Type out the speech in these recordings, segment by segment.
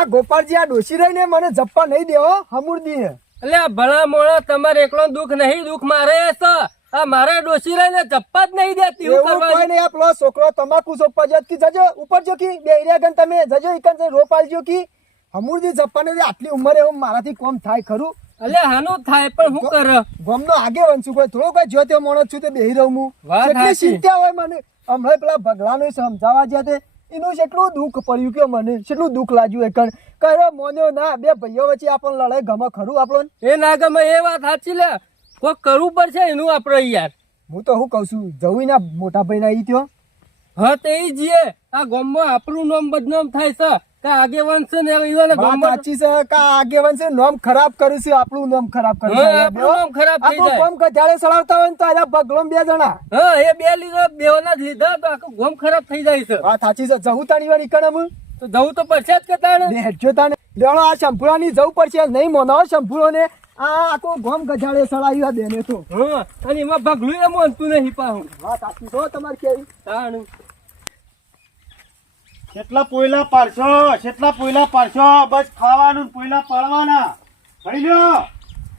આ ગોપાલજી આ ડોસી રહીને મને જપ્પા નહીં દેવો હમુરદી એટલે આ ભલા મોણા તમારે એકલો દુઃખ નહીં, દુઃખ મારે છે. આ મારે ડોસી રહીને જપ્પા જ નહીં દેતી. એવું કોઈ નહીં. આ પેલો છોકરો તમાકુ સોપવા જત કી જજો ઉપર જો કી બે એરિયા ગન તમે જજો ઇકન રોપ આલજો કી હમુરદી જપ્પા ને આટલી ઉંમરે હું મારાથી કોમ થાય ખરું? એટલે હાનું થાય પણ હું કરે ગમનો આગે વંશુ કોઈ થોડો કોઈ જો તે મોણસ છું તે બેહી રહું હું. વાત કેટલી સાચી. ચિંતા હોય મને. હમણાં પેલા ભગલાનું સમજાવવા જ્યાં તે એનું કેટલું દુઃખ પડ્યું કે મને કેટલું દુઃખ લાગ્યું એકણ કરે મોન્યો ના. બે ભાઈઓ વચ્ચે આપણને લડાઈ ગમે ખરું આપણને? એ ના ગમે એ વાત સાચી લે. કોઈ કરવું પડશે એનું આપણે યાર. હું તો શું કઉ છું જવું ના મોટા ભાઈ ના ઈ ત્યો. હા તે જીએ આ ગામમાં આપણું નામ બદનામ થાય છે કે આગેવાન છે ને એવાને ગામમાં સાચી છે કા આગેવાન છે નામ ખરાબ કર્યું છે આપણું નામ ખરાબ કર્યું છે. આપણું નામ ખરાબ થઈ આપણું જાય. કોમ કજાળે સળાવતા હોય ને તો આયા ભગલોમ બે જણા. હા એ બે લીધો બેવના જ લીધા તો આખું ગામ ખરાબ થઈ જાય છે. વાત સાચી છે. જવું તાણી વાર ઈકણ હું તો જવું તો પડશે જ કે તાણે. બે હેડજો તાને લેણો આ શંભુરાની જવું પડશે. નહીં મોનો શંભુરો ને આ આખું ગોમ ગજાળે સળાવ્યા બેને તો. હા અને એમાં ભગલું એમ માનતું નહીં પાહું. વાત સાચી છો તમારે કેવી તાણ કેટલા પોયલા પાડશો, કેટલા પોયલા પાડશો? બસ ખાવાનું ને પોયલા પાડવાના. ખાઈ લ્યો.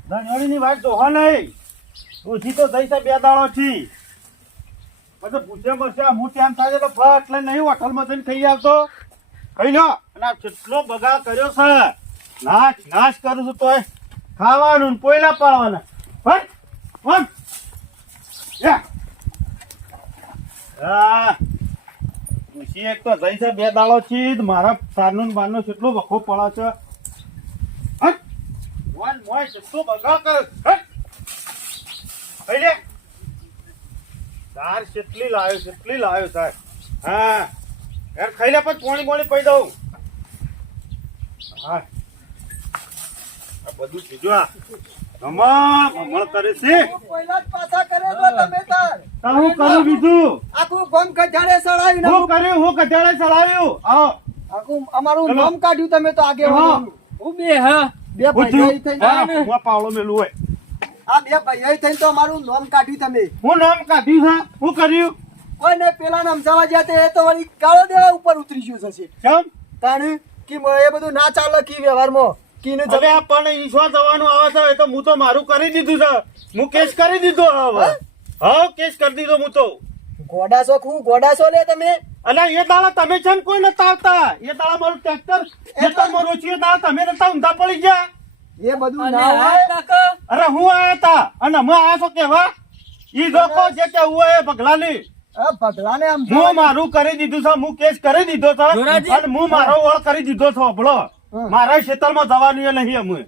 ધણિયાળીની વાત જોવા નહીં. ઓછી તો જઈ છે બે દાડો થી. પછી પૂછે મળશે હું ત્યાં થાય એટલે ફટ એટલે નહીં હોટલમાં જઈને ખાઈ આવતો. ખાઈ લ્યો. અને આ કેટલો બગાડ કર્યો છે. નાશ નાશ કરું છું તોય ખાવાનું ને પોયલા પાડવાના. ફટ ફટ. હા ખુશી એક તો જઈ છે બે દાડો થી મારા સારનું ને બારનું કેટલું વખો પડે છે. હટ! મોય મોય કેટલું બગાડ કરે. હટ! ખાઈ લે. દાળ કેટલી લાવ્યો સાહેબ. હા યાર ખાઈ લે પછી પોણી પોણી પી દઉં. હા આ બધું પીજો. આ હમણ કરે છે. પહેલા જ પાછા કરે તો તમે તાર તાર હું કરું બીજું? આખું ગોમ ગજાળે સળાવ્યું ને હું કર્યું હું કઢાળે ચલાવ્યું. આવો આખું અમારું ચલો. નામ કાઢ્યું તમે તો આગે હા. હું બે હા બે ભાઈઓ થઈને હા, હું આ પાવડો મેલું હોય. આ બે ભાઈઓ થઈને તો અમારું નામ કાઢ્યું તમે. હું નામ કાઢ્યું છે. હું કર્યું? કોઈ ને પેલા નામ જવા જ્યાં તે તો વળી કાળો દેવા ઉપર ઉતરી ગયું છે. કેમ? તાણ કે એ બધું ના ચાલે કી વ્યવહારમાં કીને હવે આ પણ ઈશ્વર જવાનું આવે છે એ તો હું તો મારું કરી દીધું છે. હું કેસ કરી દીધો હવે. હા કેસ કરી દીધો હું તો. ગોડાસો હું ગોડાસો લે તમે. અને એ દાડા તમે છે ને કોઈ નતા આવતા. એ દાડા મારું ટ્રેક્ટર ખેતરમાં રોચ્યું એ દાડા તમે નતા ઊંધા પડી ગયા. એ બધું અને ના આ હોય. કાકા અરે હું આયા હતા અને અમે આયા છો કેવા ઈ લોકો જે કે હું એ ભગલાની આ પગલાને આમ હું મારું કરી દીધું છે. હું કેસ કરી દીધો છે જોરાજી. અને હું મારો વળ કરી દીધો છે. ભલો મારા ખેતરમાં જવાનું એ નહીં. અમે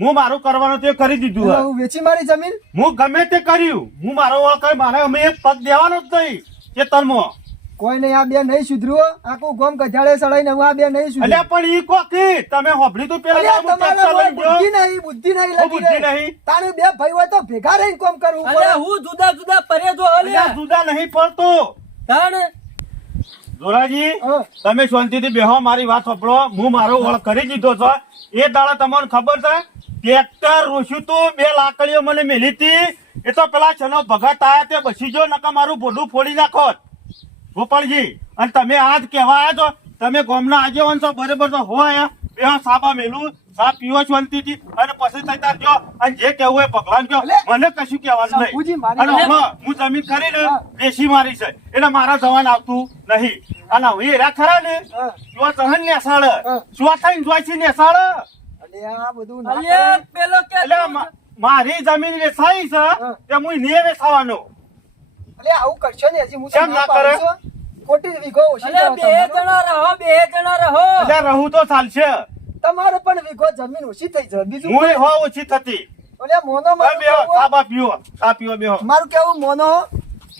હું મારું કરવાનું તે કરી દીધું છે. હું વેચી મારી જમીન. હું ગમે તે કર્યું. હું મારો વળ કરી મારે અમે એક પગ દેવાનો જ નહીં ખેતરમાં. કોઈ નહીં આ બે નહીં સુધર્યું. આખું ગોમ ગજાળે સળાઈને હું આ બે નહીં સુધર્યું. અલ્યા પણ ઈ કોકી તમે હોભળી તો પેલા અલ્યા, હું ટ્રેક્ટર તમારે લઈને ગયો. બુદ્ધિ નહીં હું લાગી બુદ્ધિ રે. નહીં. તાણે બે ભાઈ હોય તો ભેગા રહીને કોમ કરવું અરે પડે. હું જુદા જુદા પરેજો અલ્યા હલે જુદા નહીં પડતો. તાણ જોરાજી હા. તમે શાંતિથી બેહો મારી વાત સાંભળો. હું મારો વળ કરી દીધો છે. એ દાડા તમને ખબર છે ટ્રેક્ટર રોસ્યું તું બે લાકડીઓ મને મેલી હતી. એ તો પેલા છનો ભગત આયા તે બસી જો નકા મારું ભોડું ફોડી નાખો ગોપાલજી. અને તમે આજ કહેવા આવ્યા છો તમે ગામના આગેવાન છો બરોબર તો હો આયા બે સાબા મેલું સા પીવો શાંતિથી અને પછી તૈયાર જો અને જે કહેવું હોય ભગવાન કહો. મને કશું કહેવાનું શંભુજી, નહીં. મારી અને હમણાં હું જમીન કરીને બેસી મારી છે એટલે મારા જવાન આવતું નહીં. અને હું એરા ખરા ને હા. જો સહન નેસાડ હા. જો થઈને જોઈશી નેસાડ અને આ બધું ના અલ્યા કરે. પેલો કે એટલે મારી જમીન વેચાઈ છે તે હું ને વેચાવાનો. અલ્યા, આવું કરશો ને હજી હું કેમ ના કરે? પાડું છું. ખોટી વીઘો ઓછી અલ્યા કરો બે તમારો. જણા રહો બે જણા રહો એટલે રહું તો ચાલશે. તમારે પણ વીઘો જમીન ઓછી થઈ જાય બીજું હું હો ઓછી થતી. અલ્યા, મોનો તમે મારું બેહો કેવું? સાબા પીવો ચા પીવો બેહો. મારું કેવું મોનો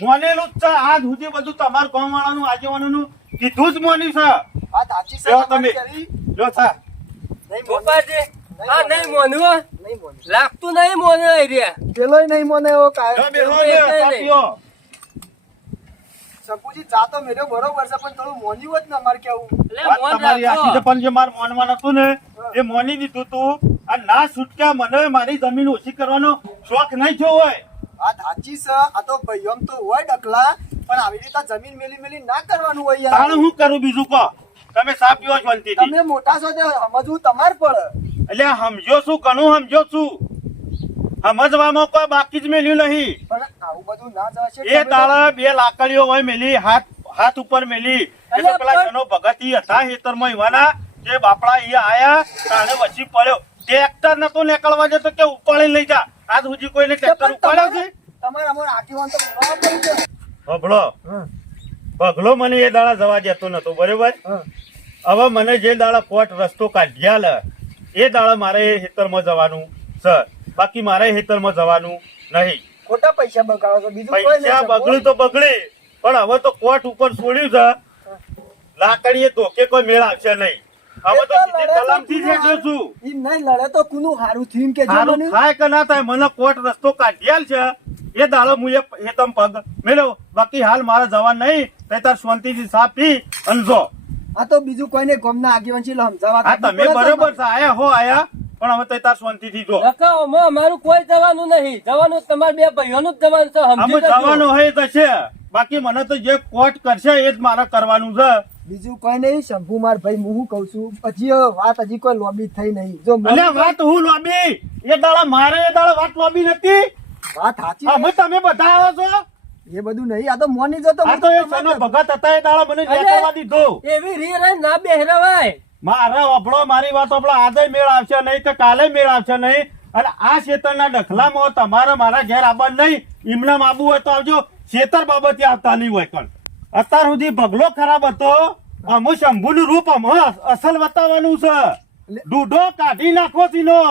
મોનેલું જ છે આજ સુધી બધું તમારું ગામ વાળાનું આગેવાનોનું કીધું જ મોન્યું છે. આ સાચી છે બેહો તમારી તમે. કેવી? જો થા નહીં મોનો. ગોપાજી આ નહીં મોનવું નહીં મોનો. લાગતું નહીં મોને રહ્યા પેલોય નહીં મોને એવો કાંઈ. જો બેહો એ બે કઈ ચા નહીં. પીવો. શંભુજી, ચા તો મેળ્યો બરોબર છે પણ થોડું મોન્યું હોત ને અમારે કેવું. એટલે વાત મોન તમારી રાખો. આખી છે પણ જે મારું મોનવાનું હતું ને એ મોની દીધું તું. અને ના છૂટક્યા મને મારી જમીન ઓછી કરવાનો શોખ નહીં થયો હોય. આ સાચી છે. આ તો ભાઈઓમ તો હોય ડકલા પણ આવી રીતે જમીન મેલી મેલી ના કરવાનું હોય યાર. તાણ હું કરું બીજું કહો. તમે સા પીવો શાંતિથી. તમે મોટા છો તે સમજવું તમારે પડે. એટલે સમજો છું, ઘણું સમજો છું. સમજવામાં કોઈ બાકી જ મેલ્યું નહીં. પણ આવું બધું ના જવાશે. એ દાડા 2 લાકડીઓ હોય મેલી, હાથ ઉપર મેલી. એ તો પેલા જનો ભગતી હતા ખેતરમાં ઈવાના, જે બાપડા ઈ આયા તાણે વચ્ચી પડ્યો. ટ્રેક્ટર નતો નીકળવા જતો કે ઉપાડી લઈ જા. આજ સુધી કોઈને ટ્રેક્ટર ઉપાડ્યો છે? તમારે અમારે આગેવાન તો બોલાવવા પડે છે. ભગલો ભગલો મને એ દાડા જવા દેતો નતો, બરોબર. હવે મને જે દાડા કોટ રસ્તો કાઢ્યા લે એ દાડા મારે ખેતરમાં જવાનું છે, બાકી મારે ખેતરમાં જવાનું નહીં. ખોટા પૈસા બગાડો છો, બીજું કોઈ પૈસા નહીં. બગડ્યું તો બગડી, પણ હવે તો કોટ ઉપર છોડ્યું છે. લાકડીએ ધોકે કોઈ મેળ આવશે નહીં. હવે તો સીધી કલમથી જ હેઠો છું. ઈ નહીં લડે તો કોનું હારું થયું કે જો સારું મને થાય કે ના થાય, મને કોટ રસ્તો કાઢ્યાલ છે એ દાડો હું એ તમ પગ મેળ્યો. બાકી હાલ મારે જવા નહીં. તાર શાંતિથી સા પી અને જો. આ તો બીજું કોઈને ગમના આગેવાન છે એટલે સમજાવવા હા તમે બરોબર છે, આયા હો આયા, પણ હવે તાર શાંતિથી જો. રકાઓમાં અમારું કોઈ જવાનું નહીં. જવાનું તમારે 2 ભાઈઓનું જ જવાનું છે, સમજી અમે લેજો. જવાનું હોય તો છે, બાકી મને તો જે કોટ કરશે એ જ મારે કરવાનું છે. બીજું કોઈ નહીં. શંભુ માર ભાઈ હું શું કઉ છું, હજી વાત હજી કોઈ લોબી થઈ નહીં. જો અને વાત હું લોબી એ દાડા મારે એ દાડા વાત લોબી નથી. વાત સાચી અમે તમે બધા આવો છો. એ બધું નહીં. આ તો મોની જતો આ તો એ સનો ભગત હતા એ દાડા મને નીકળવા દીધો. એવી રી ના બેહરવાય. મારા અભળો મારી વાત અભળો, આજે મેળ આવશે નહીં તો કાલે મેળ આવશે નહીં. અને આ ખેતરના ડખલામાં તમારે મારા ઘેર આવવાનું નહીં. એમનામ આવવું હોય તો આવજો, ખેતર બાબતે આવતા નહીં હોય. પણ અત્યાર સુધી ભગલો ખરાબ હતો, અમુ શંભુનું રૂપ અસલ બતાવવાનું છે. દૂધો કાઢી નાખો સીનો.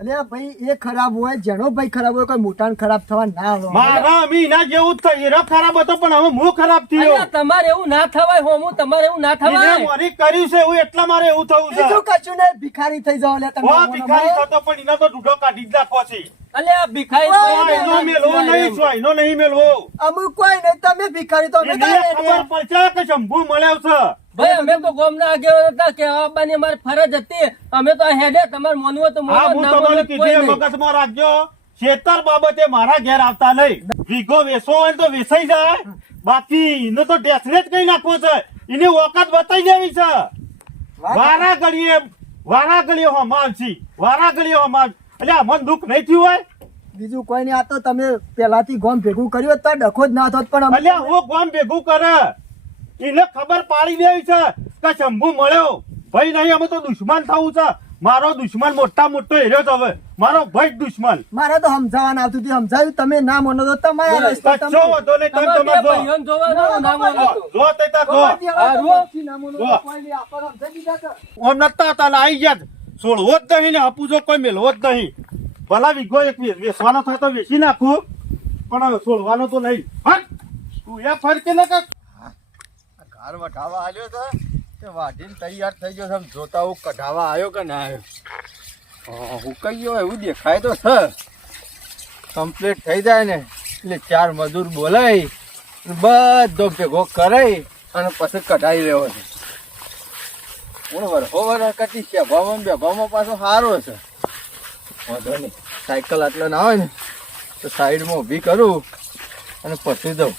અલ્યા ભાઈ એ ખરાબ હોય, જેનો ભાઈ ખરાબ હોય કોઈ મોટાને ખરાબ થવા ના આવે. મારા અમીના જેવું જ થયું. એનો ખરાબ હતો પણ હવે હું ખરાબ થયો. અલ્યા, તમારે એવું ના થવાય. હોમું તમારે એવું ના થવાય. એને મારી કર્યું છે એવું એટલા મારે એવું થવું છે. બીજું કશું નહીં. ભિખારી થઈ જાવ લે તમે. ઓ ભિખારી થતો પણ એના તો દૂધો કાઢી જ નાખો છે. અલ્યા ભિખારી એનો મેળવો નહીં છો, એનો નહીં મેળવો. અમુક કોઈ નહીં. તમે ભિખારી તો અમે એને કાંઈ ખબર નહીં. પડશે કે શંભુ મળ્યો છે. ભાઈ અમે તો ગોમના આગેવાન હતા કે આવવાની અમારી ફરજ હતી. અમે તો હેડે તમારે માનવું હોય તો હા માનો, હું ના તમને માનો કોઈ કીધું એ નહીં. મગજમાં રાખજો. ખેતર બાબતે મારા ઘેર આવતા નહીં. વીઘો વેસો હોય ને તો વેસાઈ જાય, બાકી એને તો ઢેસરે જ કઈ નાખવો છે. એની ઓકાત બતાઈ દેવી છે. વારા ઘડીએ હમાવશી, વારા ઘડીએ હમાવ. એટલે આમાં દુઃખ નહીં થયું હોય. બીજું કોઈ નહીં. આ તો તમે પેલાથી ગોમ ભેગું કર્યું તો ડખો જ ના થત. પણ અમે અલ્યા હું ગામ ભેગું કરે, એને ખબર પાડી દેવી છે કે શંભુ મળ્યો. ભાઈ નહીં, અમે તો દુશ્મન થવું છે. મારો દુશ્મન મોટા મોટો હેર્યો છે. હવે મારો ભાઈ જ દુશ્મન. મારે તો સમજાવવાનું આવતું હતું. સમજાવ્યું તમે ના માનો તો તમારા રસ્તે કશો તમે વાંધો નહીં, તમે તમારે તમારે જો. ભાઈઓને જોવાનું, ના માનો તો. જો તે તાર જો. તમારી હા, હવે રૂ. તમે ના માનો જો. તો કોઈ નહીં. આપણને સમજાવી દીધા કે ઓમ નતા હતા ને આઈ ગયા. છોડવો જ નહીં ને આપું કોઈ મેળવો જ નહીં. ભલા વીઘો એક વેચવાનો થાય તો વેચી નાખું, પણ છોડવાનો તો નહીં. હટ તું એ ફરકે ન કર. ઘર વઢાવા આવ્યો છે કે વાઢીને તૈયાર થઈ ગયો છે. આમ જોતા હું કઢાવા આવ્યો કે ના આવ્યો. હું કઈ ગયો એવું દેખાય તો છે. કમ્પ્લીટ થઈ જાય ને એટલે 4 મજૂર બોલાય બધો ભેગો કરાય અને પછી કઢાઈ લેવો છે. હું વરહો વરહ કટી છે બેભામાં પાછો સારો છે. વાંધો નહીં, સાયકલ આટલા ના હોય ને તો સાઈડમાં ઊભી કરું અને પછી દઉં.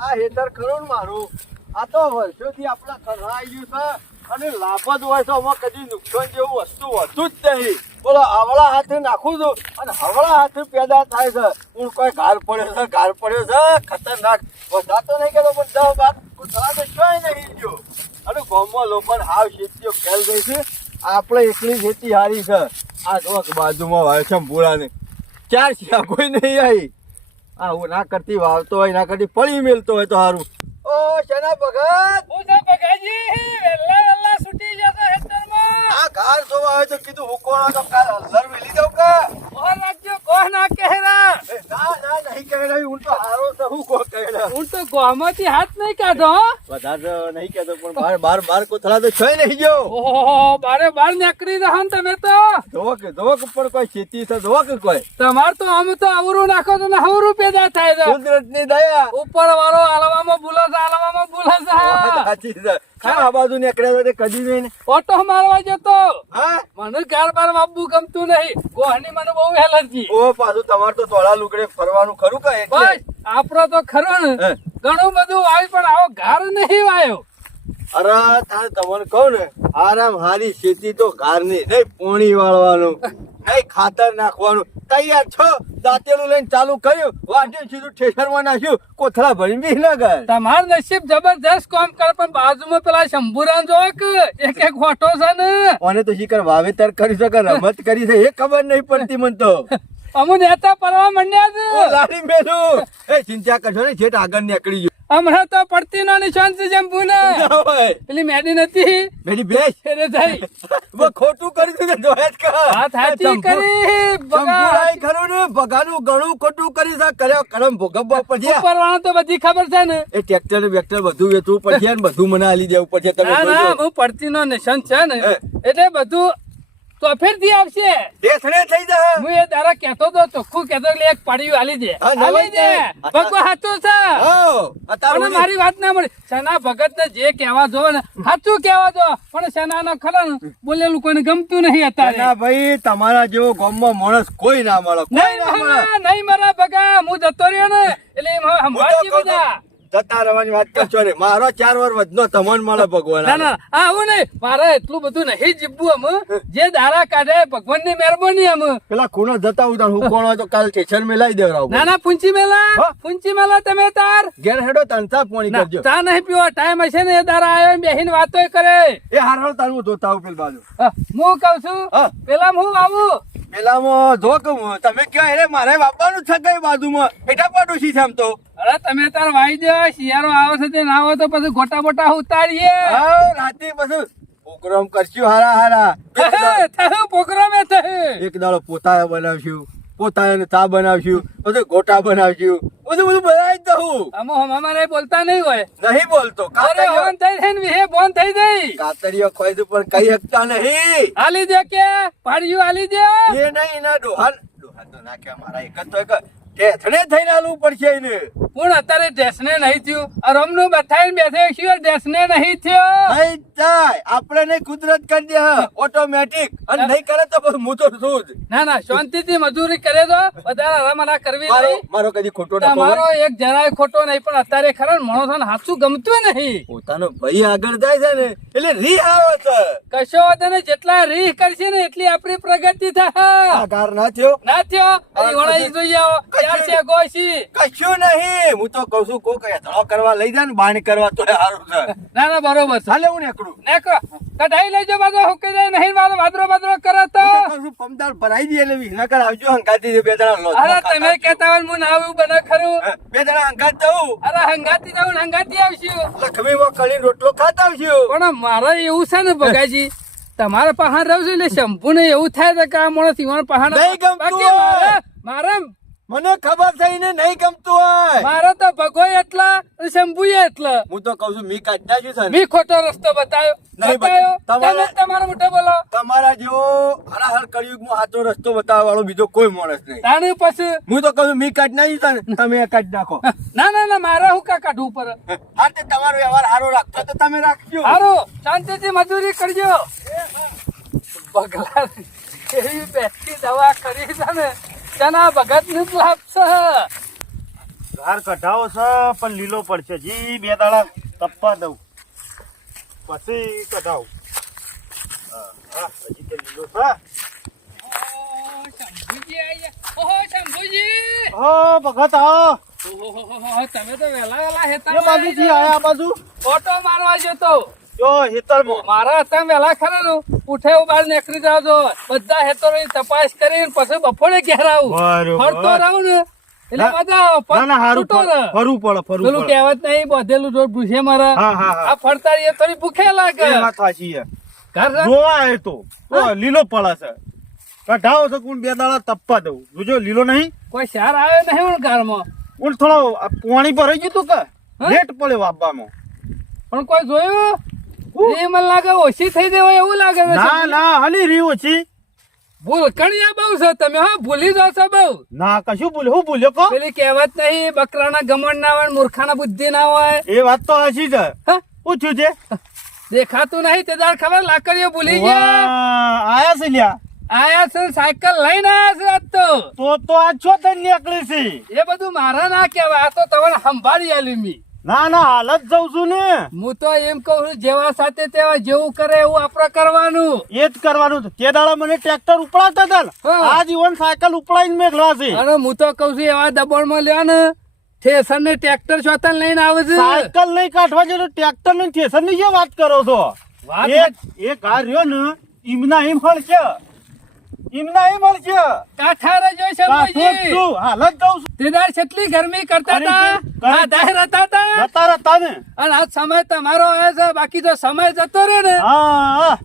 આ હેતર ખરું ને મારું, આ તો વર્ષોથી આપણા ઘરમાં આવી ગયું છે અને લાભ જ હોય છે. આમાં કદી નુકસાન જેવું વસ્તુ હોતું જ નહીં. બોલો આવડા હાથે નાખું છું અને હવળા હાથે પેદા થાય છે. હું કોઈ ઘાર પડ્યો છે ખતરનાક. વધારતો નહીં કેતો પણ જાઓ બાપ કુતરા તો ક્યાંય નહીં ગયો. અને ગામમાં લોકોને હાવ શેતીઓ ખેલ ગઈ છે. આપણે એકલી ખેતી હારી છે. આ જો બાજુમાં વાવે છે ભૂળાને 4 શિયા કોઈ નહીં આવી. આ હું ના કરતી વાવતો હોય, ના કરતી પડી મેલતો હોય તો સારું. ઓ શેના ભગત, હું તો બગાજી વેલા છૂટી જતો હેતરમાં. આ ઘાર જોવા હોય તો કીધું હુકોણા તો કાલ હલર મેલી દઉં કે ઓર રાખજો, કોહ ના કહેરા. ના ના નહીં કહે રહી. હું તો હારો તો હું કો કહે હું તો ગોમાંથી હાથ નહીં કાઢો. વધારે નહીં કહેતો પણ બાર કોથળા તો છે નહીં ગયો. ઓહો, બારે નીકળી રહ્યા ને તમે તો. જોવો કે પણ કોઈ ખેતી છે જોવો કે કોઈ તમાર તો આમ તો અવરું નાખો તો અવરું પેદા થાય છે. કુદરત ની દયા. ઉપર વાળો આલવામાં ભૂલો છે, આલવામાં ભૂલો છે. સાચી છે. આ બાજુ નીકળ્યા તો કદી નહીં ને. ઓટો મારવા જતો. હા મને ઘર બાર બાબુ ગમતું નહીં. ગોહની મને બહુ એલર્જી. ઓ પાછું તમારે તો તોળા લુગડે ફરવાનું ખરું કે એટલે બસ આપણો તો ખરો ને હે. ઘણું બધું વાય પણ આવો ઘાર નહીં વાયો. અરે તારે તમને કહું ને આરામ હારી ખેતી તો ઘરની નહીં પોણી વાળવાનું નહીં ખાતર નાખવાનું તૈયાર છો દાંતેલું લઈને ચાલુ કર્યું વાંચ્યું સીધું ઠેસરમાં નાખ્યું કોથળા ભરીને બી ના ગયે તમાર નસીબ જબરજસ્ત કામ કરે પણ બાજુમાં પેલા શંભુરામ જો કે એક ખોટો છે ને અને તો શીકર વાવેતર કરી શકે રમત કરી છે એ ખબર નહીં પડતી મને તો અમુ નેતા પરવા માંડ્યા છે. લારી મેલું એ ચિંતા કરશો ને છેટ આગળ નીકળી ગયું હમણાં તો પડતી નો નિશાન છે શંભુને. ના હોય પેલી મેડી નથી મેરી બેસ એને થઈ બહુ ખોટું કરી દીધું જોયા જ કા વાત સાચી કરી સંપૂર્ણ ખરું ને બગાનું ઘણું ખોટું કરી છે કર્યો કરમ ભોગવવા પડશે ઉપરવાળા તો બધી ખબર છે ને. એ ટ્રેક્ટર વેક્ટર બધું વેચવું પડશે ને બધું મને આલી દેવું પડશે તમે ના ના જોજો. હું પડતી નો નિશાન છે ને હે. એટલે બધું તો ફેરથી આવશે. દેશને થઈ જાય હું એ તારા કેતો તો ચોખ્ખું કેતો એટલે એક પાડ્યું આલી દે હા, નવાઈ આલી દે જાય. ભગવા સાચું છે. હો અત્યારે પણ મારી વાત ના મળી સના ભગત ને જે કહેવા જોવે ને સાચું કહેવા જો પણ સના નો ખરો ને બોલેલું કોઈને ગમતું નહીં ના અત્યારે. ભાઈ તમારા જેવો ગામમાં માણસ કોઈ ના મળે કોઈ નહીં ના મળે મારા નહીં મારા ભગા હું જતો રહ્યો ને એટલે એમ હવે હું તો સંભાળજે કહું છું, બધા. જતા રહેવાની વાત કરશો ને મારો 4 વાર વધનો તમને મળે ભગવાન ના ના આ આવું નહીં મારે એટલું બધું નહીં જીવવું અમે જે દારા કાઢે ભગવાન ની મહેરબાની અમે. પેલા ખૂણો જતા ઉતાર હું કોણ હોય તો કાલ સ્ટેશન માં લઈ દેવરાવ ના ના પૂંચી મેલા હા. પૂંચી મેલા તમે તાર ઘેર હેડો તનસા પોણી ના, કરજો ચા નહીં પીવો ટાઈમ હશે ને એ દારા આવ્યો બેહીને વાતો કરે. એ હાર હાર તાર હું જોતા આવું પેલી બાજુ હા, હું કઉ છું હા. પેલા હું આવું પેલામાં જો કે તમે ક્યાં એટલે મારે વાપવાનું છે કઈ બાજુમાં એટા પાડોશી છે આમ તો અરે તમે તાર વાઈ દો શિયાળો આવે છે તે ના આવે તો પછી ગોટા બોટા ઉતારીએ. હા રાતે પછી પ્રોગ્રામ કરશું હારા હારા થયું પ્રોગ્રામ એ થયું. એક દાડો પોતા બનાવશું પોતાને ચા બનાવશું પછી ગોટા બનાવશું બધું બધું બનાવી જ દઉં અમો અમારે બોલતા નહીં હોય. નહીં બોલતો અરે હવન થઈ જાય ને વિહે બોન થઈ જાય. કાતરીઓ ખોઈ દઉં પણ કઈ શકતા નહીં આલી દે કે પાડ્યું આલી દે. એ નહીં ના ડોહાન ડોહાન તો નાખ્યા મારા એક જ તો એક ટેથણે થઈને આલવું પડશે એને પણ અત્યારે ડેસને નહીં થયું રમનું બતાવીને બેસે છીએ ડેસને નહીં થયો. નહીં થાય આપણે નહીં કુદરત કરી દે ઓટોમેટિક અને નહીં કરે તો પછી હું તો છું જ ના ના શાંતિથી મજૂરી કરે તો વધારે રમણા કરવી નહીં. મારો કદી ખોટો ના તમારો ખબર એક જરાય ખોટો નહીં પણ અત્યારે ખરા માણસો હાથું ગમતું નહીં. પોતાનો ભાઈ આગળ જાય છે ને એટલે રી આવે છે કશો વાંધો નહીં જેટલા રીહ કરશે ને એટલી આપણી પ્રગતિ થાય. આધાર ના થયો ના થયો અરે વણાઈ જોઈએ આવો. ત્યાર છે ગોશી. કશું નહીં હું તો કઉ છું કોક ધડો કરવા લઈ જાય ને બાણ કરવા તો સારું છે ના ના બરોબર છે. ચાલે હું નીકળું નેકો કઢાઈ લેજો બાજુ હુકી જાય નહીં બાજુ વાદરો વાદરો કરે તો. હું તો કહું છું પમદાર ભરાઈ દે એટલે વિસનગર આવજો હંગાતી બે જણા લો અરે તમે કહેતા હોય ને હું ના આવું બને ખરું. બે જણા હંગાત જવું અરે હંગાતી જવું ને હંગાતી આવશું. લખમીમાં કળી રોટલો ખાતા આવશું પણ મારે એવું છે ને બગાજી તમારે પહાણ રહું છું એટલે શંભુ ને એવું થાય છે કે આ માણસ ઈવન પહાણ નહીં ગમતું બાકી હોય. મારે મને ખબર થઈ ને નહીં ગમતું હોય મારે તો ભગોય એટલા અને શંભુએ એટલા. હું તો કઉ છું મી કાઢી નાખ્યું છે ને. મી ખોટો રસ્તો બતાવ્યો નહીં બતાવ્યો તમારે- તમે તમારા મોઢે બોલો. તમારા જેવો હરાહર કળિયુગમાં સાચો રસ્તો બતાવવા વાળો બીજો કોઈ માણસ નહીં તાણી પછી હું તો કહું છું મી કાઢી નાખ્યું છે ને તમે એ કાઢી નાખો ના ના ના મારે હું કા કાઢવું પડે. હા તે તમારો વ્યવહાર સારો રાખતો તો તમે રાખજો સારું શાંતિથી મજૂરી કરજો. બગલા એવી બેસતી દવા કરી છે ને તેના ભગત નું જ લાભ છે. ઘાર કઢાવો છે પણ લીલો પડશે જી બે દાડા તપવા દઉં પછી કઢાવ હજી તો લીલો છે શંભુજી આયા. ઓહો શંભુજી. હો ભગત આવો ઓહોહોહો, તમે તો વહેલા વહેલા એ હેતરમાં બાજુથી આવી આયા આ બાજુ ગયા. ઓટો મારવા જતો જો હેતરમાં મારા હતા વહેલા ખરા ઉઠે બહાર નીકળી જાવ છો બધા હેતરોની તપાસ કરીને પછી બપોરે ઘેર આવું બરોબર. ફરતો રહું ને એટલે ના- બધા ના ના હારું છૂટો રહે. ફરવું પડે ફરવું પેલું પડે કહેવત નહીં બધેલું રોડ ભૂસે મારે હા હા હા આ ફરતા રહીએ થોડી ભૂખે લાગે. એ વાત સાચી છે ઘર છે? જોવા એ તો લીલો પડે છે કઢાવો છે કોણ બે દાડા તપવા દઉં જોજો લીલો નહીં કોઈ સાર આવ્યો નહીં હું ઘરમાં હું થોડો પાણી પર રહી ગયું તું કે હા? લેટ પડે વાપવામાં પણ કોઈ જોયું એ મને લાગે ઓછી થઈ ગઈ હોય એવું લાગે છે. ના ના હલી રહી ઓછી ભૂલકણિયા બહુ છો તમે હા ભૂલી જાવ છો બહુ. ના કશું ભૂલ્યો હું ભૂલ્યો કો પેલી કહેવત નહીં બકરાના ગમણ ના હોય મૂર્ખાના બુદ્ધિ ના હોય. એ વાત તો સાચી છે હા? પૂછ્યું છે દેખાતું નહીં તે દાડ ખબર લાકડીઓ ભૂલી ગયા. વાહ, આયા છે લ્યા આયા છે સાયકલ લઈને આયા છે આજ તો આજ છો તઈ નીકળી છે એ બધું મારા ના કહેવાય આ તો તમને સંભાળી આલી મી ના ના હાલ જ જઉં છું ને હું તો એમ કહું છું જેવા સાથે તેવા જેવું કરે એવું આપણે કરવાનું એ જ કરવાનું છે. તે દાડા મને ટ્રેક્ટર ઉપડાવતા હતા ને હા. આ જીવન સાયકલ ઉપડાવીને મેઘલા છે અને હું તો કઉ છું એવા દબાણમાં લ્યો ને ઠેસર ને ટ્રેક્ટર ચોથા લઈને આવે છે સાયકલ નહીં કાઢવા જોઈએ ટ્રેક્ટર ને થેસર ની જે વાત કરો છો વાત એક આ રહ્યો ને ઈમના ઈમ મળશે ઈમના ઈમ મળશે કાઠારે જોઈ છે કાઠું જ મોજી. છું, હાલ જ જઉં છું. તેદાર કેટલી ગરમી કરતા કરી હતા છે, કરી આ દાહેર હતા તા. જતા રહેતા ને અને આ સમય તમારો આવે છે બાકી જો સમય જતો રહે ને હા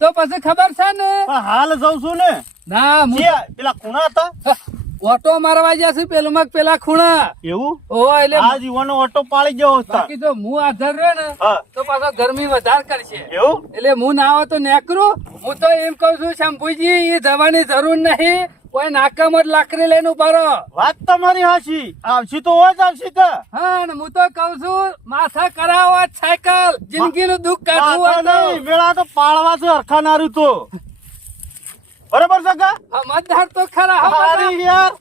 તો પછી ખબર છે ને પણ હાલ જઉં છું ને ના હું જે પેલા ખૂણા હતા ઓટો મારવા જશે પેલું મગ પેલા ખૂણા એવું ઓ એટલે આ જીવનનો ઓટો પાડી ગયો હતા બાકી જો હું હાજર રહ્યો ને હા. તો પાછો ગરમી વધારે કરશે એવું એટલે હું ના આવે તો નેકરું હું તો એમ કઉ છું શંભુજી એ જવાની જરૂર નહીં કોઈ નાકામ જ લાકડી લઈને ઉભા રહો વાત તમારી હાચી આવશી તો હોય જ આવશી કે હા ને હું તો કઉ છું માથા કરાવો આ સાયકલ જિંદગીનું દુઃખ કાઢવું પાછા હોય નહીં, વેળા તો પાળવા છે હરખાનારું તો બરાબર છે કે તો મતદાર તો ખરા હા બધા. અરે યાર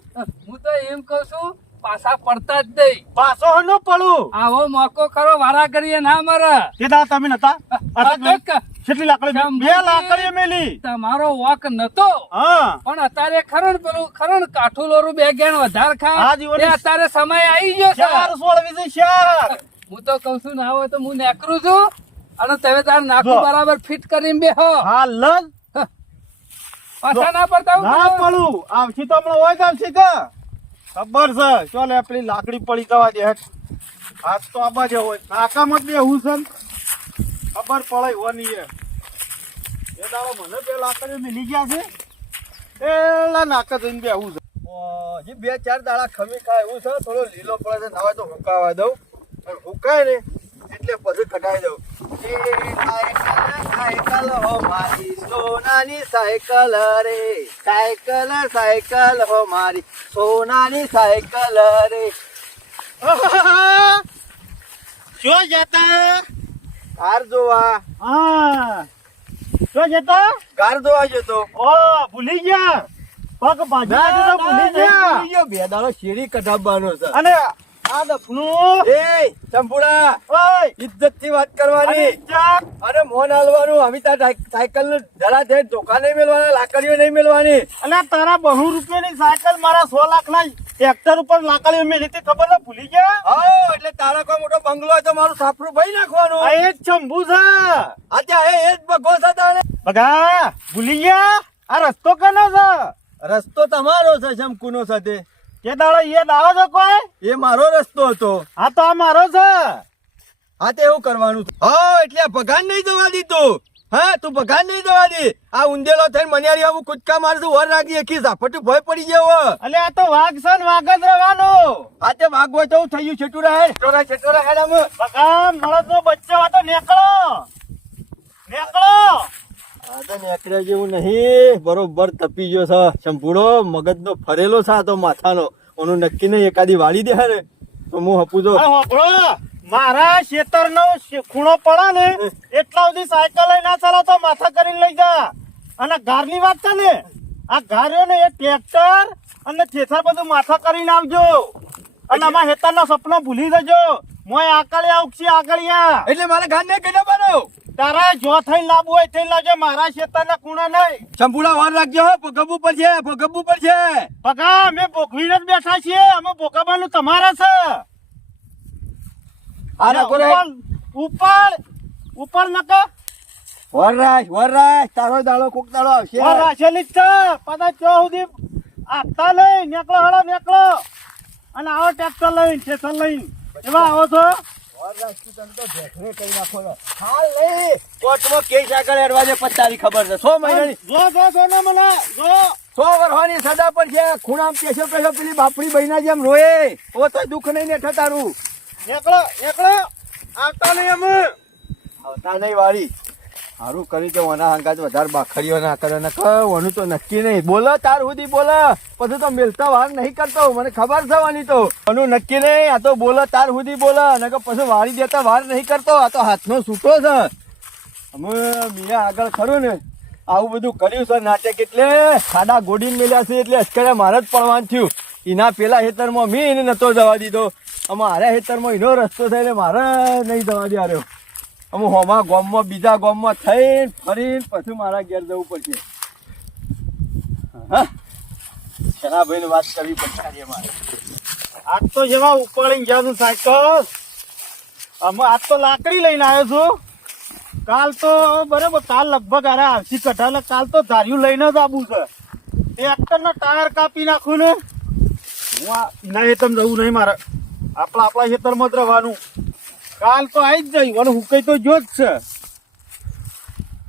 હું તો એમ કઉ છું પાછા પડતા જ નહીં પાછો ન પડું આવો મોકો ખરો વારા કરીએ ના મરે તે દાડા તમે નતા આ તો ક- કેટલી લાકડી બે લાકડી મેલી તમારો વોક નતો હા પણ અત્યારે ખરણ પેલું ખરણ કાઠું લોરું બે ગેણ વધારે આ ખા જીવન- એ અત્યારે સમય આવી ગયો છે ચાર સોળ વિશે ચાર હું તો કઉ છું ના હોય તો હું નેકરું છું અને તમે તાર નાખું જો. બરાબર ફિટ કરીને બેહો હાલ જ પાછા ના પડતા ના હું પડું આવશી તો હમણાં હોય જ આવશી કે ખબર છે ચાલ એ પેલી લાકડી પડી જવા દે હેઠ. હાથ તો આ બાજુ હોય નાકામાં જ બેહું છે ને. ખબર પડે હોની એ દાડો મને બે લાકડીઓ મિલી ગયા છે પેલા નાકા જઈને બેહું છે હજી 2-4 દાડા ખમી ખાય એવું છે થોડો લીલો પડે છે ના હોય તો હુકાવા દઉં અને હુકાય ને એટલે પછી કઢાઈ દઉં સાયકલ હો મારી સોનાની સાયકલ રે સાયકલ સાયકલ હો મારી સોનાની સાયકલ રે શું જતા કાર જોવા હા શું જતા કાર જોવા જતો ઓ ભૂલી ગયા પગ બાજુ તો ભૂલી ગયા ભૂલી ગયો. બે દાડો શેરી કઢાવવાનો છે અને આ દફનું એ ચંપુડા ઓય ઇજ્જત થી વાત કરવાની ચાક અરે મોન હાલવાનું હવે તાર સાયકલ નું જરા દે ધોકા નહીં મેળવાના લાકડીઓ નહીં મેળવાની અને તારા 200 રૂપિયાની સાયકલ મારા 100 લાખના ટ્રેક્ટર ઉપર લાકડીઓ મેલી તે ખબર ના ભૂલી ગયા હા એટલે તારા કોઈ મોટો બંગલો હોય તો મારું સાફરું ભાઈ નાખવાનું આ એ જ ચંબુ છે અત્યારે એ જ બગો છે તારે બગા ભૂલી ગયા આ રસ્તો કનો છે રસ્તો તમારો છે શંકુનો સાથે કે દાડો એ દાવો છો કોઈ એ મારો રસ્તો હતો આ તો આ મારો છે હા તે એવું કરવાનું છે. હા એટલે આ ભગાન નહીં જવા દીધું હા તું ભગાન નહીં જવા દી આ ઊંધેલો થઈને મનિયારી આવું કૂદકા મારતું વર રાખી એકી ઝાપટું ભય પડી ગયો એટલે આ તો વાઘ છે ને વાઘ જ રહેવાનો આ તે વાઘ હોય તો થયું છેટુરા હેડ આમ બગા મળદનો બચ્ચો હતો નીકળો નીકળો આ તો નેકળ્યા જેવું નહીં બરોબર તપી ગયો છે શંભુડો મગજનો ફરેલો છે આ તો માથાનો ઓનું નક્કી નહીં એકાદી વાળી દે ને તો હું હપુજો અરે હોભળો, મારા ખેતરનો ખૂણો પડે ને એટલા સુધી સાયકલ લઈ ના ચાલો તો માથા કરીને લઈ જા અને ઘરની વાત છે ને આ ઘાર્યો ને એ ટ્રેક્ટર અને થેસર બધું માથા કરીને આવજો અને આમાં હેતરનો સપનો ભૂલી જજો મોય આકળે આવશે આગળિયા એટલે મારા ઘર ને કેટલો બનો તારા જો થઈને લાવવું હોય થઈને લાવજો મારા ખેતરના ખૂણા નહીં શંભુડા વાર રાખજો ભોગવવું પડશે પગા અમે ભોગવીને જ બેઠા છીએ અમે ભોગવવાનું તમારા છે આ રાખો રે ઉપર ઉપર નકા વર રાખ તારો દાડો કોક દાડો આવશે રાખેલી જ છે પતા ચો સુધી આપતા લઈ નીકળો હળો નીકળો અને આવો ટ્રેક્ટર લઈને સ્ટેશન લઈને એમાં આવો છો હાલ નહીં કોર્ટમાં કેસ આગળ એડવા દે પત્તાની ખબર છે 6 મહિનાની જો ને મને જો 100 વર્ષની સજા પર છે ખૂણામ પેશો પેલી બાપડી બહેના જેમ રોએ ઓ તો દુઃખ નહીં ને તારું નીકળો આવતા નહીં અમે આવતા નહીં વાળી સારું કરી તો ઓના હંગાત વધારે બાખરીઓ ના કરે ને કહું તો નક્કી નહીં બોલો તાર સુધી બોલો પછી તો મેલતા વાર નહીં કરતો મને ખબર છે વાની તો ઓનું નક્કી નહીં આ તો બોલો તાર સુધી બોલો ને પછી વાળી દેતા વાર નહીં કરતો આ તો હાથનો છૂટો છે અમે બીજા આગળ ખરું ને આવું બધું કર્યું છે નાટક, એટલે ખાડા ગોડીને મેલ્યા છે, એટલે અચકરે મારે જ પડવાનું થયું. એના પેલા ખેતરમાં મેં એને નતો જવા દીધો, અમારા ખેતરમાં એનો રસ્તો થઈને મારે નહીં જવા દે રહ્યો. અમુક હોમા ગામમાં બીજા ગામમાં થઈને ફરીને પછી મારા ઘેર જવું પડશે. હા, શનાભાઈને વાત કરવી પડશે મારે. આજ તો જેવા ઉપાડીને ગયા છું સાયકલ, અમે આજ તો લાકડી લઈને આવ્યો છું. કાલ તો બરાબર, કાલ લગભગ અરે આવતી કઢાલે, કાલ તો ધાર્યું લઈને જ આવું છે. ટ્રેક્ટરનો ટાયર કાપી નાખું ને હું એના ખેતરમાં જવું નહીં મારે, આપણા ખેતરમાં જ રહેવાનું. કાલ તો આવી જ જઈ અને હુકઈ તો જો જ છે.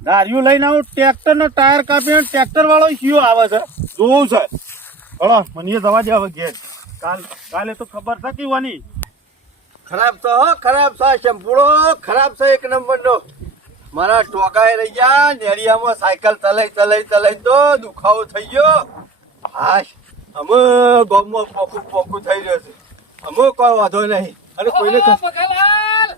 ધાર્યું લઈને આવું, ટ્રેક્ટરનો ટાયર કાપીને ટ્રેક્ટર વાળો શિયો આવે છે, જોવું છે. હળો મને જવા દે હવે ઘેર. કાલે તો ખબર થતી વાની. ખરાબ છે હો, ખરાબ છે શંભુડો, ખરાબ છે એક નંબરનો. મારા ટોકાએ રહી ગયા નેરિયામાં, સાયકલ ચલાઈ તો દુખાવો થઈ ગયો. હાશ, અમે ગામમાં પોકું થઈ રહ્યો છે, અમે કોઈ વાંધો નહીં. અને કોઈને ઓહો, પગાલાલ!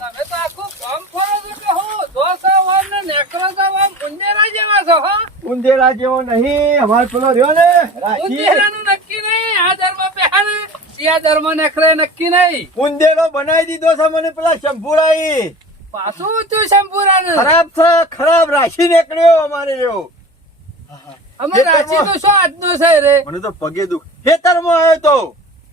તમે તો આખું ગામ ફરો છો કે હું? દોસા વામ ને નેકરો વામ ઉંદેરા જેવા છો, હો? ઉંદેરા જેવો નહીં, અમારે પેલો રહ્યો ને રાશી, ઉંદેરાનું નક્કી નહીં, આ ધર્મ પહેણે આ ધર્મ નેકરે નક્કી નહીં. ઉંદેરો બનાવી દીધો છે મને પેલા શંભુડાઈ. પાછું તું શંભુરાનું. ખરાબ છે, ખરાબ રાશી નીકળ્યો અમારે રહ્યો. અમે રાંચી તો શું આજનો છે રે? મને તો પગે દુખ. ખેતરમાં આવ્યો તો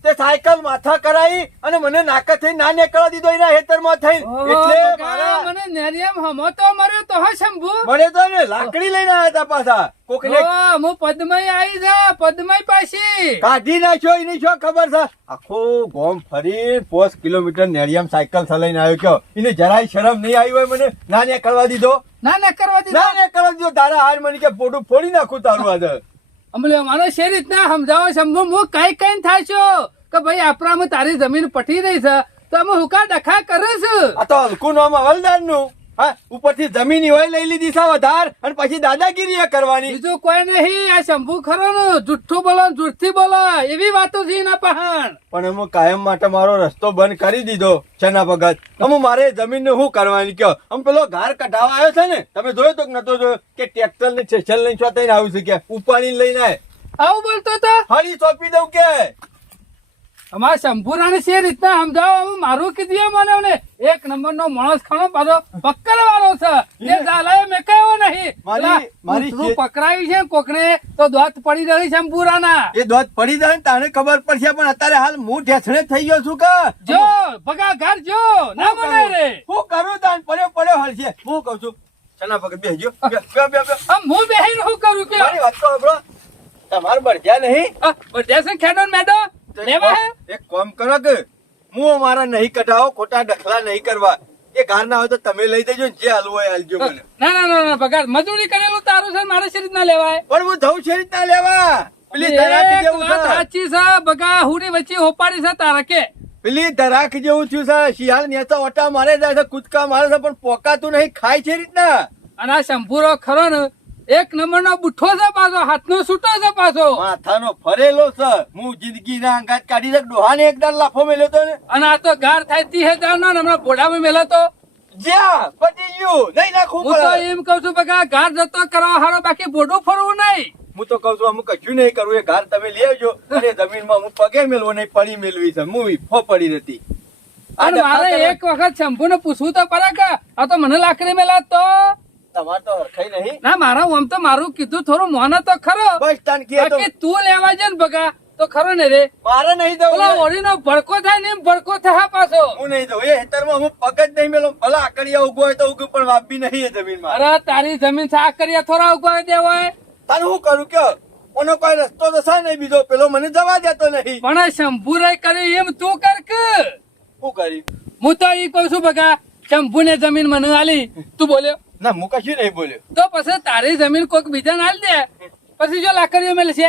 તે સાયકલ માથા કરાવી અને મને નાકા થઈ ના નીકળવા દીધો એના ખેતરમાં થઈને. ઓહો, એટલે બકા, મારા મને નેરિયામ હમો તો મર્યો તો હો શંભુ. મને તો ને લાકડી લઈને આવ્યા હતા પાછા. કોકને ઓ, હું પદ્મય આવી છે, પદ્મય પાછી. કાઢી નાખ્યો એની શું ખબર છે? આખો ગામ ફરી 5 કિલોમીટર નેરિયામ સાયકલ ચલાવીને આવ્યો. કયો એને જરાય શરમ નહીં આવી હોય મને ના નીકળવા દીધો? ના ના કરવા દીધો. ના નીકળવા દીધો. તારા હાર મને કે પોટું ફોડી નાખું તારું આજે. અમલે મારો શેર રીતના સમજાવો શંભુ, હું કઈ થાય છો કે ભાઈ આપણામાં તારી જમીન પટી રહી છે તો અમે હુકા ડખા કરે છે. આ તો હલકું નામ હવલદાર નું. હા, ઉપરથી જમીન હોય લઈ લીધી છે વધાર અને પછી દાદાગીરી એ કરવાની. બીજું કોઈ નહીં. આ શંભુ ખરો ને જુઠ્ઠું બોલો જુઠ્ઠી બોલો એવી વાતો છે એના પહાણ. પણ અમે કાયમ માટે મારો રસ્તો બંધ કરી દીધો છના ભગત. અમે મારે જમીન ને શું કરવાની કયો? અમે પેલો ઘાર કઢાવા આવ્યો છે ને, તમે જોયો તો કે નતો જોયો કે ટ્રેક્ટર ને છેછલ લઈને છો થઈને આવ્યું છે કે ઉપાડીને લઈને આવે. આવું બોલતો તો હળી સોંપી દઉં કે અમારા શંભુરાને છે રીતના સમજાવો. અમે મારું કીધું મને ને એક નંબર નો માણસ ખાણો પાછો પકડ વાળો છે. જે ઝાલાએ મેકાયો નહીં. મારી કૂતરું પકડાયું છે કોકને તો દોત પડી રહી શંભુરાના. એ દોત પડી જાય ને તાને ખબર પડશે. પણ અત્યારે હાલ હું ઢેસણે થઈ ગયો છું કે જો ભગા ઘર જો ના મને રે. હું કરું તાન પડ્યો હલશે. હું કઉ છું છના ભગત બેસજો. બે આમ હું બેહીને શું કરું કે મારી વાત તો સાંભળો. તમારે બળગ્યા નહીં. દેશે ખેડો મેડો લેવા હે. એક કામ કરો કે હું મારા નહીં કઢાવો, ખોટા ડખલા નહીં કરવા. એ ઘર ના હોય તો તમે લઈ દેજો, જે હાલવું હોય હાલજો મને. ના પગાર મજૂરી કરેલું તારું છે મારે શી રીતના લેવાય? પણ હું જઉં છે રીતના લેવા. પેલી ધરાક એક જેવું વાત છે, સાચી છે બગા હુડી વચ્ચે હોપાડી છે તારા કે પેલી ધરાક જેવું થયું છે. શિયાળ નેચા ઓટા મારે જાય છે, કૂદકા મારે છે, પણ પોકાતું નહીં. ખાય છે રીતના. અને આ શંભુરો ખરો ને એક નંબર નો બુઠ્ઠો છે પાછો, હાથનો છૂટો છે પાછો. માથાનો ફરેલો છે. હું જિંદગી ના અંગાત કાઢી દે. ડોહાને એકદમ લાફો મેલ્યો તો ને, અને આ તો ગાર થાય 30,000 નો હમણાં ઘોડામાં મેલો તો. જ્યાં પતી ગયું નહીં નાખવું હું તો પડે. એમ કઉ છું બગા ગાર જતો કરવા હારો, બાકી બોડું ફરવું નહીં. હું તો કઉ છું અમુક કશું નહીં કરવું. એ ઘર તમે લઈ આવજો અને જમીનમાં હું પગે મેલવો નહીં, પડી મેલવી છે. હું ફો પડી હતી. અને મારે એક વખત શંભુ ને પૂછવું તો પડે કે આ તો મને લાકડી મેલા તો તમારે તો હરખાઈ નહીં. ના મારા આમ તો મારું કીધું થોડું મોને તો ખરો. બસ તાન કે તો બાકી તું લેવા છે ને બગા તો ખરો ને રે. મારે નહીં જવું. ઓલા ઓળીનો ભડકો થાય ને એમ ભડકો થાય પાછો. હું નહીં જવું. એ હેતરમાં હું પગ જ નહીં મેલો. ભલા આકડિયા ઉગો હોય તો ઉગું, પણ વાપી નહીં એ જમીનમાં. અરે તારી જમીન સાફ કરીએ થોડા ઉગવા દે હોય. તારે હું કરું કયો? ઓનો કોઈ રસ્તો તો છે નહીં બીજો. પેલો મને જવા દેતો નહીં. પણ શંભુરાય કરી એમ તું કર કે શું કરી? હું તો ઈ કઉ છું બગા શંભુ ને જમીન મને આલી તું બોલ્યો ના, હું કશું નહીં બોલ્યો. તો પછી તારી જમીન કોઈક બીજાને આલી દે. પછી જો લાકડીઓ મેલશે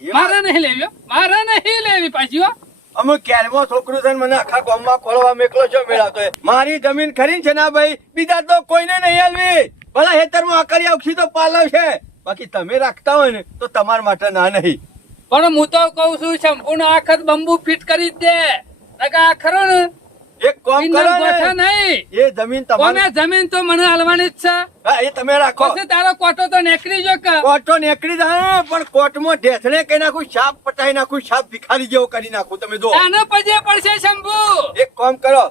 મારે નહીં લેવી હો. મારે નહીં લેવી પાછી હો. અમે ક્યારમાં છોકરું છે ને મને આખા ગામમાં ખોલવા મેકલો છો મેળવતો. મારી જમીન ખરી છે ના ભાઈ, બીજા તો કોઈને નહીં આલવી. ભલા હેતરમાં આકડિયા ઉખી તો પાલવ છે, બાકી તમે રાખતા હોય ને તો તમારા માટે ના નહીં. પણ હું તો કઉ છું શંભુ નો આખત બંબુ ફિટ કરી જ દે. આ ખરો ને એક કામ ઇન્દર કરો ગોઠા ને નહીં. એ જમીન તમારી ઓમે જમીન તો મને હાલવાની જ છે. હા, એ તમે રાખો પછી તારો કોટો તો નીકળી જો કે કોર્ટો નીકળી જાય પણ કોર્ટમાં ઢેસણે કઈ નાખું સાપ પટાઈ નાખું સાપ ભિખારી જેવો કરી નાખું તમે જો આને પજે પડશે શંભુ. એક કામ કરો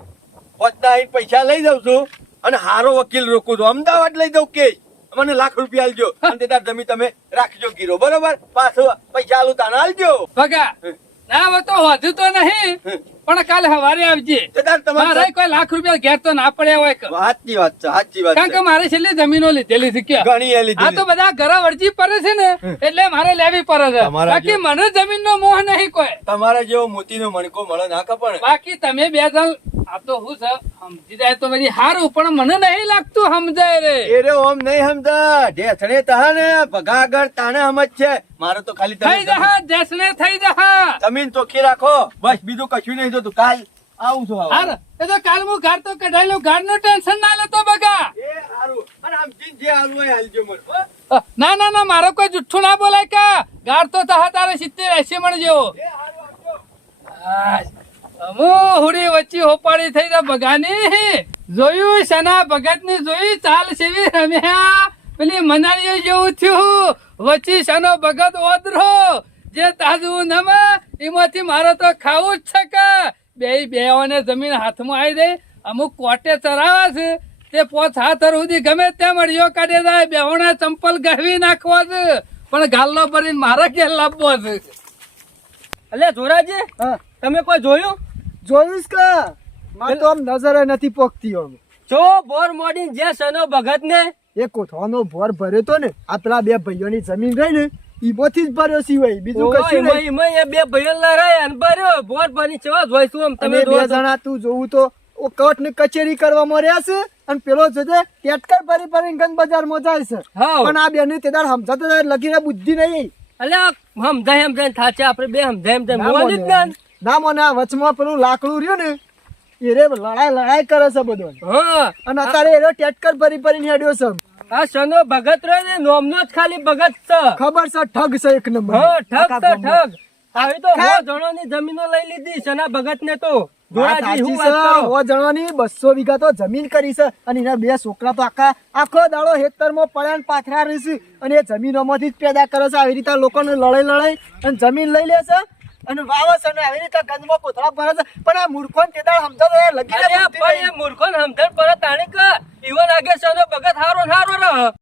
પોતના આઈને પૈસા લઈ જાઉં છું અને હારો વકીલ રોકું છું અમદાવાદ લઈ જાઉં કે મને લાખ રૂપિયા આલજો અને તે તાર જમીન તમે રાખજો ગીરો બરોબર પાછો પૈસા આલું તાને આલજો ભગા ના હવે તો વધુ તો નહીં પણ કાલે સવારે આવજે. તે તાર તમારે મારે કોઈ લાખ રૂપિયા ઘેર તો ના પડ્યા હોય કે. સાચી વાત છે સાચી વાત કારણ કે છે મારે છેલ્લી જમીનો લીધેલી છે કે ઘણી એ આ લીધી તો બધા ઘર વળજી પડે છે ને એટલે મારે લેવી પડે છે. તમારા બાકી મને જમીન નો મોહ નહીં કોઈ. તમારા જેવો મોતીનો મણકો મળે ના કપણ બાકી તમે બે જણ આ તો હું છે સમજી જાય તો બધી સારું પણ મને નહીં લાગતું સમજાય રે. એ રે ઓમ નહીં સમજા ઢેસણે તહા ને ભગાગર તાને સમજ છે મારે તો ખાલી થઈ તમે જહા જસને થઈ જહા. જમીન ચોખ્ખી રાખો બસ બીજું કશું નહીં જોતું કાલ આવું છું હવે. હાર એ તો કાલ હું ઘર તો કઢાયેલું ઘર નું ટેન્શન ના લેતો બગા. એ હારું અને આમ જે હારું હોય હાલજો મને હો? ના ના ના મારો કોઈ જુઠ્ઠું ના બોલાય કા ગાર તો થા તારે 70-80 મણ જેવો. એ હારું આવજો. હું હુડી વચ્ચે હોપાડી થઈ રહ્યા બગાની જોયું સના ભગત ની જોઈ ચાલ સેવી રમ્યા પેલી મનાલીઓ જેવું થયું વચ્ચે સનો ભગત ઓદરો જે તાજું નમ એમાંથી મારે તો ખાવું જ છે કે બેઓને જમીન હાથમાં આવી જાય અમુક કોટે ચરાવા છે તે 5 હાથ સુધી ગમે તેમ અડિયો કાઢી જાય બેહોને ચંપલ ગહવી નાખવા છે પણ ગાલ્લો ભરીને મારા ઘેર લાવવો છે. એટલે જોરાજી હા તમે કોઈ જોયું જોયું કે મારે તો આમ નજરે નથી પોકતી હવે. જો બોર મોડી જે સનો ભગત ને એ કોઠવાનો ભોર ભર્યો તો ને આ પેલા બે ભાઈઓની જમીન રહી ને ઈમાંથી જ ભર્યો સિવાય બીજું કશું નહીં. એ બે ભાઈઓ લડાય અને ભર્યો બોર ભરી ચવા જોઈશું આમ તમે તમે બે જણા તું જોવું તો ઓ કોર્ટ ની કચેરી કરવામાં રહ્યા છે અને પેલો જજે ટેટકર ભરી ભરીને ગંજ બજારમાં જાય છે હાવ. પણ આ બેને તે દાડ સમજાતો લગીને બુદ્ધિ નહીં. અલ્યા સમજાય થાચે આપણે બે સમજાય ના મોડી જ મોને. ના મને આ વચમાં પેલું લાકડું રહ્યું ને એ રે લડાઈ કરે છે બધો હા અને અત્યારે એનો ટેટકર ભરી ભરીને હેડ્યો છે. આ સનો ભગત રહ્યો ને નોમનો જ ખાલી ભગત છે ખબર છે ઠગ છે એક નંબર. હા ઠગ તો આખા ઠગ આવી તો ઠગ. 100 જણોની જમીનો લઈ લીધી સના ભગત ને તો વાત જોરાજી હું સાચી વાત છે. કરો સો જણાની 200 વીઘા તો જમીન કરી છે અને એના બે છોકરા તો આખો દાડો હેતરમાં પડ્યા ને પાથરા રહેશે અને એ જમીનોમાંથી જ પેદા કરે છે આવી રીતે લોકોને લડાઈ અને જમીન લઈ લે છે અને વાવે છે અને આવી રીતે ગંજમાં કોથળા ભરે છે પણ આ મૂર્ખોને તે દાડ સમજાતો લગીને અલ્યા બુદ્ધિ પણ નહીં. એ મૂર્ખો ને સમજણ પર તાણે કે ઈવન આગે સનો ભગત હારો ને હારો રહ